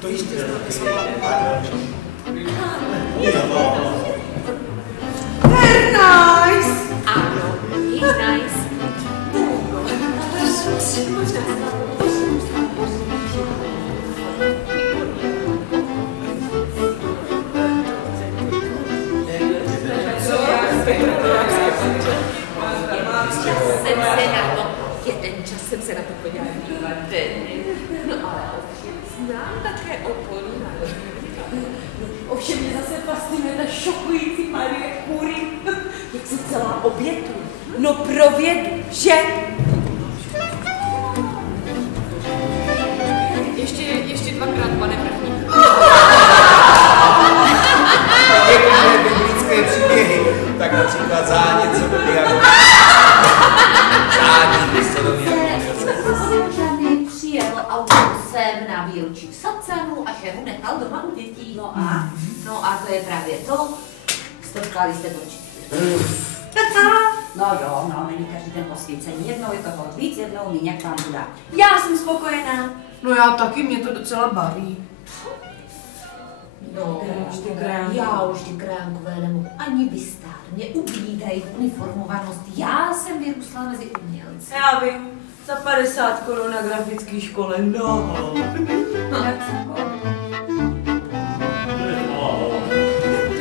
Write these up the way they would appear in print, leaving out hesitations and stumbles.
To jistě znáte sama Very nice! Ano, je nice. Jeden čas jsem se na to podívala divadelně. No ale ovšem znám také okolí na Ovšem mě zase fascinuje ta šokující Marie Curie, jak se celá obětuje. No pro vědu, že? Ještě dvakrát, pane první. Některé biblické příběhy, tak například zánět Sodomy a Žádný přijel autobusem na výročí v Sacanu a šéfu nechal doma u dětí. No a to je právě to. Stočkali jste to No jo, no, není každý den posvícení. Jednou je toho víc, jednou míň, jak vám bude. Já jsem spokojená. No já taky, mě to docela baví. No, já už ty kránkové nemohu ani vystát. Mě ublídají uniformovanost. Já jsem vyrůstla mezi umělci. Já vím, za 50 korun na grafické škole, no.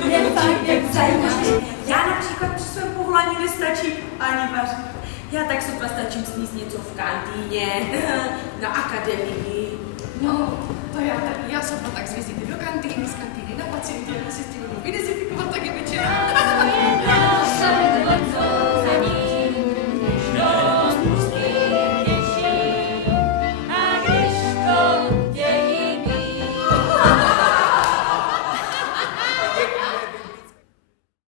To je fakt zajímavé. Já například při svém povolání nestačím ani vařit. Já tak sotva stačím sníst něco v kantýně, na akademii,